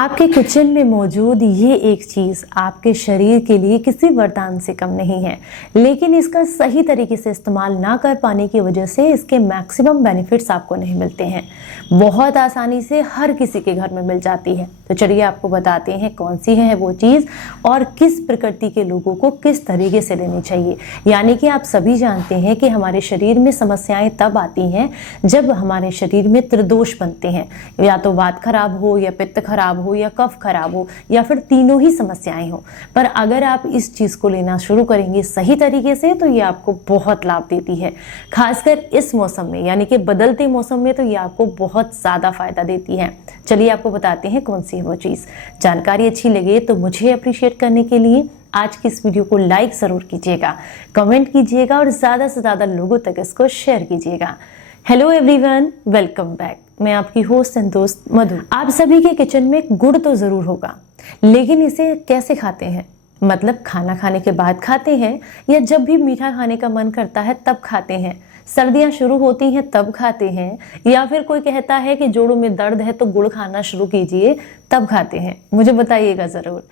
आपके किचन में मौजूद ये एक चीज आपके शरीर के लिए किसी वरदान से कम नहीं है, लेकिन इसका सही तरीके से इस्तेमाल ना कर पाने की वजह से इसके मैक्सिमम बेनिफिट्स आपको नहीं मिलते हैं। बहुत आसानी से हर किसी के घर में मिल जाती है। तो चलिए आपको बताते हैं कौन सी है वो चीज और किस प्रकृति के लोगों को किस तरीके से लेनी चाहिए। यानी कि आप सभी जानते हैं कि हमारे शरीर में समस्याएं तब आती हैं जब हमारे शरीर में त्रिदोष बनते हैं, या तो वात खराब हो या पित्त खराब हो या कफ खराब हो या फिर तीनों ही समस्याएं हो। पर अगर आप इस चीज को लेना शुरू करेंगे सही तरीके से तो ये आपको बहुत लाभ देती है। खासकर इस मौसम में, यानी कि बदलते मौसम में, तो ये आपको बहुत ज्यादा फायदा देती है। चलिए आपको बताते हैं कौन सी है वो चीज। जानकारी अच्छी लगे तो मुझे अप्रिशिएट करने के लिए आज की इस वीडियो को लाइक जरूर कीजिएगा, कमेंट कीजिएगा और ज्यादा से ज्यादा लोगों तक इसको शेयर कीजिएगा। Hello everyone, welcome back. मैं आपकी होस्ट एंड दोस्त मधु। आप सभी के किचन में गुड़ तो जरूर होगा, लेकिन इसे कैसे खाते हैं? मतलब खाना खाने के बाद खाते हैं या जब भी मीठा खाने का मन करता है तब खाते हैं, सर्दियां शुरू होती हैं तब खाते हैं, या फिर कोई कहता है कि जोड़ों में दर्द है तो गुड़ खाना शुरू कीजिए तब खाते हैं? मुझे बताइएगा जरूर।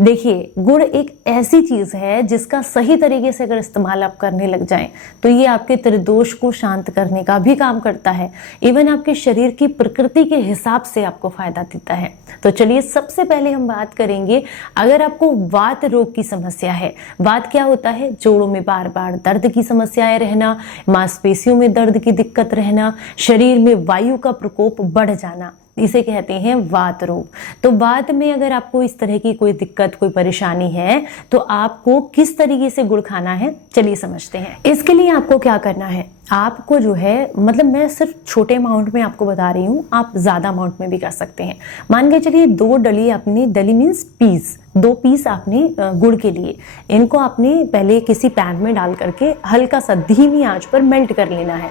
देखिए, गुड़ एक ऐसी चीज है जिसका सही तरीके से अगर इस्तेमाल आप करने लग जाएं तो ये आपके त्रिदोष को शांत करने का भी काम करता है। इवन आपके शरीर की प्रकृति के हिसाब से आपको फायदा देता है। तो चलिए सबसे पहले हम बात करेंगे, अगर आपको वात रोग की समस्या है। वात क्या होता है? जोड़ों में बार बार दर्द की समस्याएं रहना, मांसपेशियों में दर्द की दिक्कत रहना, शरीर में वायु का प्रकोप बढ़ जाना, इसे कहते हैं वात रोग। तो वात में अगर आपको इस तरह की कोई दिक्कत, कोई परेशानी है तो आपको किस तरीके से गुड़ खाना है, चलिए समझते हैं। इसके लिए आपको क्या करना है, आपको जो है, मतलब मैं सिर्फ छोटे अमाउंट में आपको बता रही हूँ, आप ज्यादा अमाउंट में भी कर सकते हैं। मान के चलिए 2 डली आपने, डली मीन्स पीस, 2 पीस आपने गुड़ के लिए, इनको आपने पहले किसी पैन में डाल करके हल्का सा धीमी आंच पर मेल्ट कर लेना है।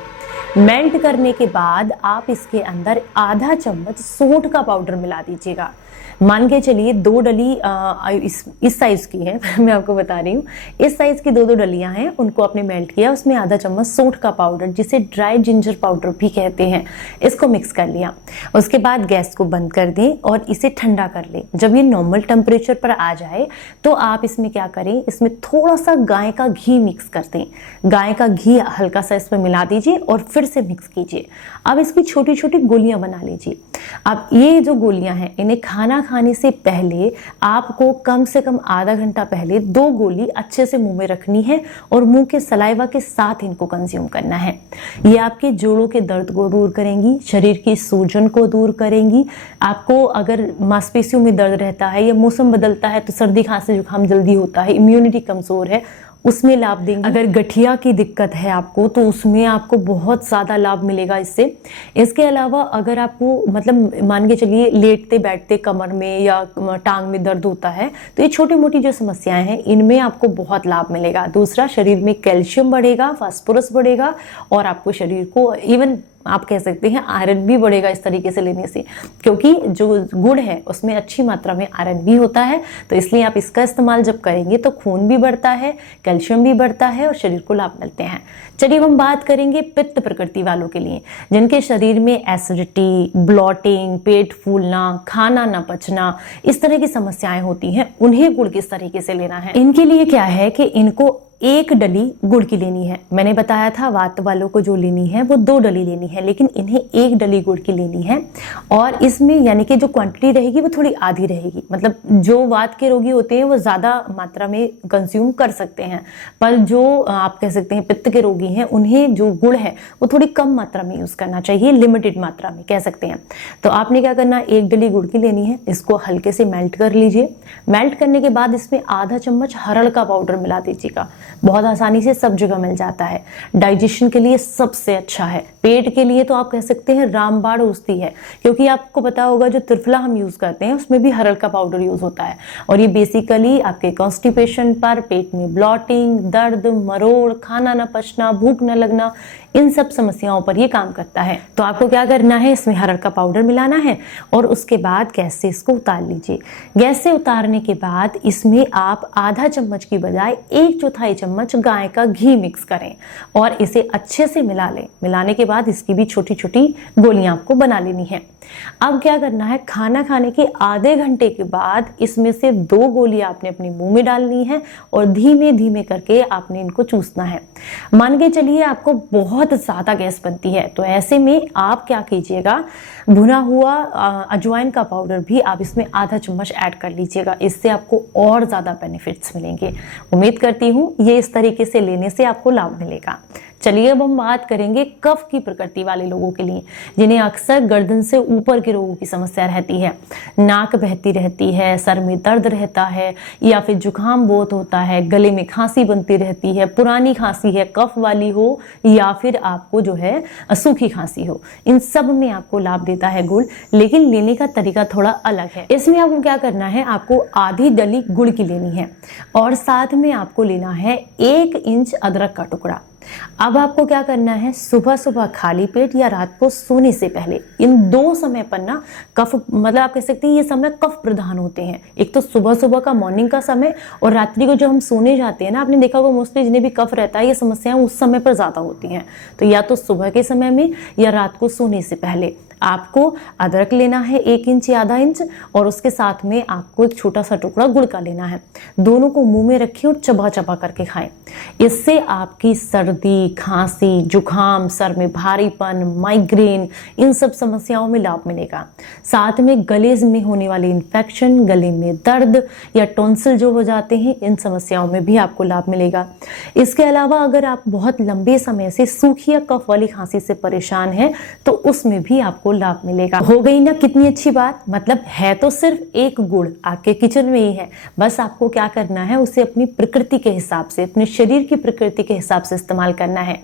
मेल्ट करने के बाद आप इसके अंदर आधा चम्मच सोंठ का पाउडर मिला दीजिएगा। मान के चलिए 2 डली इस साइज की है मैं आपको बता रही हूँ, इस साइज की 2 डलियां हैं, उनको आपने मेल्ट किया, उसमें आधा चम्मच सोंठ का पाउडर, जिसे ड्राई जिंजर पाउडर भी कहते हैं, इसको मिक्स कर लिया। उसके बाद गैस को बंद कर दें और इसे ठंडा कर लें। जब ये नॉर्मल टेम्परेचर पर आ जाए तो आप इसमें क्या करें, इसमें थोड़ा सा गाय का घी मिक्स कर दें। गाय का घी हल्का सा इसमें मिला दीजिए और फिर से मिक्स कीजिए। अब इसकी छोटी छोटी गोलियां बना लीजिए। अब ये जो गोलियां हैं, इन्हें खाना खाने से पहले आपको कम से कम आधा घंटा पहले 2 गोली अच्छे से मुंह में रखनी है और मुंह के सलाइवा के साथ इनको कंज्यूम करना है। ये आपके जोड़ों के दर्द को दूर करेंगी, शरीर की सूजन को दूर करेंगी। आपको अगर मांसपेशियों में दर्द रहता है या मौसम बदलता है तो सर्दी खांसी जुकाम जल्दी होता है, इम्यूनिटी कमजोर है, उसमें लाभ देंगे। अगर गठिया की दिक्कत है आपको तो उसमें आपको बहुत ज्यादा लाभ मिलेगा इससे। इसके अलावा अगर आपको, मतलब मान के चलिए लेटते बैठते कमर में या टांग में दर्द होता है तो ये छोटी मोटी जो समस्याएं हैं इनमें आपको बहुत लाभ मिलेगा। दूसरा, शरीर में कैल्शियम बढ़ेगा, फास्फोरस बढ़ेगा और आपको शरीर को, इवन आप कह सकते हैं आयरन भी बढ़ेगा इस तरीके से लेने से, क्योंकि जो गुड़ है उसमें अच्छी मात्रा में आयरन भी होता है। तो इसलिए आप इसका इस्तेमाल जब करेंगे तो खून भी बढ़ता है, कैल्शियम भी बढ़ता है और शरीर को लाभ मिलते हैं। चलिए हम बात करेंगे पित्त प्रकृति वालों के लिए, जिनके शरीर में एसिडिटी, ब्लॉटिंग, पेट फूलना, खाना न पचना, इस तरह की समस्याएं होती हैं। उन्हें गुड़ किस तरीके से लेना है? इनके लिए क्या है कि इनको 1 डली गुड़ की लेनी है। मैंने बताया था वात वालों को जो लेनी है वो 2 डली लेनी है, लेकिन इन्हें 1 डली गुड़ की लेनी है। और इसमें यानी कि जो क्वांटिटी रहेगी वो थोड़ी आधी रहेगी। मतलब जो वात के रोगी होते हैं वो ज्यादा मात्रा में कंज्यूम कर सकते हैं, पर जो आप कह सकते हैं पित्त के रोगी हैं उन्हें जो गुड़ है वो थोड़ी कम मात्रा में यूज करना चाहिए, लिमिटेड मात्रा में कह सकते हैं। तो आपने क्या करना, 1 डली गुड़ की लेनी है, इसको हल्के से मेल्ट कर लीजिए। मेल्ट करने के बाद इसमें आधा चम्मच हरड़ का पाउडर मिला दीजिएगा। बहुत आसानी से सब जगह मिल जाता है। डाइजेशन के लिए सबसे अच्छा है। पेट के लिए तो आप कह सकते हैं रामबाण औषधि है, क्योंकि आपको पता होगा जो त्रिफला हम यूज करते हैं उसमें भी हरड़ का पाउडर यूज होता है। और ये बेसिकली आपके कॉन्स्टिपेशन पर, पेट में ब्लॉटिंग, दर्द, मरोड़, खाना न पचना, भूख न लगना, इन सब समस्याओं पर ये काम करता है। तो आपको क्या करना है, इसमें हरड़ का पाउडर मिलाना है और उसके बाद गैस से इसको उतार लीजिए। गैस से उतारने के बाद इसमें आप आधा चम्मच की बजाय 1/4 चम्मच गाय का घी मिक्स करें और इसे अच्छे से मिला लें। मिलाने के बाद इसकी भी छोटी छोटी गोलियां आपको बना लेनी है। अब क्या करना है, खाना खाने के आधे घंटे के बाद इसमें से 2 गोलियां आपने अपने मुंह में डालनी है और धीमे धीमे करके आपने इनको चूसना है। मान के चलिए आपको बहुत ज्यादा गैस बनती है, तो ऐसे में आप क्या कीजिएगा, भुना हुआ अजवाइन का पाउडर भी आप इसमें आधा चम्मच ऐड कर लीजिएगा। इससे आपको और ज्यादा बेनिफिट्स मिलेंगे। उम्मीद करती हूँ ये इस तरीके से लेने से आपको लाभ मिलेगा। चलिए अब हम बात करेंगे कफ की प्रकृति वाले लोगों के लिए, जिन्हें अक्सर गर्दन से ऊपर के रोगों की समस्या रहती है। नाक बहती रहती है, सर में दर्द रहता है या फिर जुकाम बहुत होता है, गले में खांसी बनती रहती है, पुरानी खांसी है, कफ वाली हो या फिर आपको जो है सूखी खांसी हो, इन सब में आपको लाभ देता है गुड़। लेकिन लेने का तरीका थोड़ा अलग है। इसमें आपको क्या करना है, आपको आधी डली गुड़ की लेनी है और साथ में आपको लेना है 1 इंच अदरक का टुकड़ा। अब आपको क्या करना है, सुबह सुबह खाली पेट या रात को सोने से पहले, इन 2 समय पर ना कफ, मतलब आप कह सकते हैं ये समय कफ प्रधान होते हैं। एक तो सुबह सुबह का मॉर्निंग का समय और रात्रि को जो हम सोने जाते हैं ना, आपने देखा होगा मोस्टली जिन्हें भी कफ रहता है ये समस्याएं उस समय पर ज्यादा होती हैं। तो या तो सुबह के समय में या रात को सोने से पहले आपको अदरक लेना है 1 इंच या आधा इंच और उसके साथ में आपको एक छोटा सा टुकड़ा गुड़ का लेना है। दोनों को मुंह में रखिए और चबा चबा करके खाएं। इससे आपकी सर्दी, खांसी, जुकाम, सर में भारीपन, माइग्रेन, इन सब समस्याओं में लाभ मिलेगा। साथ में गले में होने वाले इन्फेक्शन, गले में दर्द या टॉन्सिल जो हो जाते हैं, इन समस्याओं में भी आपको लाभ मिलेगा। इसके अलावा अगर आप बहुत लंबे समय से सूखी या कफ वाली खांसी से परेशान हैं तो उसमें भी आपको लाभ मिलेगा। हो गई ना कितनी अच्छी बात। मतलब है तो सिर्फ एक गुड़ आपके किचन में ही है, बस आपको क्या करना है, उसे अपनी प्रकृति के हिसाब से, अपने शरीर की प्रकृति के हिसाब से इस्तेमाल करना है।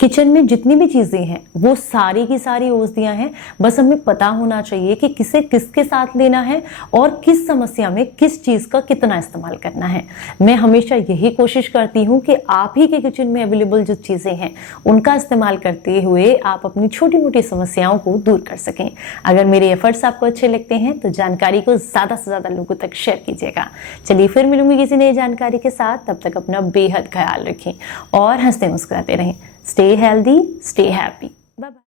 किचन में जितनी भी चीजें हैं वो सारी की सारी औषधियां हैं, बस हमें पता होना चाहिए कि किसे किसके साथ लेना है और किस समस्या में किस चीज का कितना इस्तेमाल करना है। मैं हमेशा यही कोशिश करती हूँ कि आप ही के किचन में अवेलेबल जो चीजें हैं उनका इस्तेमाल करते हुए आप अपनी छोटी मोटी समस्याओं को दूर कर सकें। अगर मेरे एफर्ट्स आपको अच्छे लगते हैं तो जानकारी को ज्यादा से ज्यादा लोगों तक शेयर कीजिएगा। चलिए फिर मिलूंगी किसी नई जानकारी के साथ, तब तक अपना बेहद ख्याल रखें और हंसते मुस्कुराते रहें। Stay healthy, stay happy. Bye bye.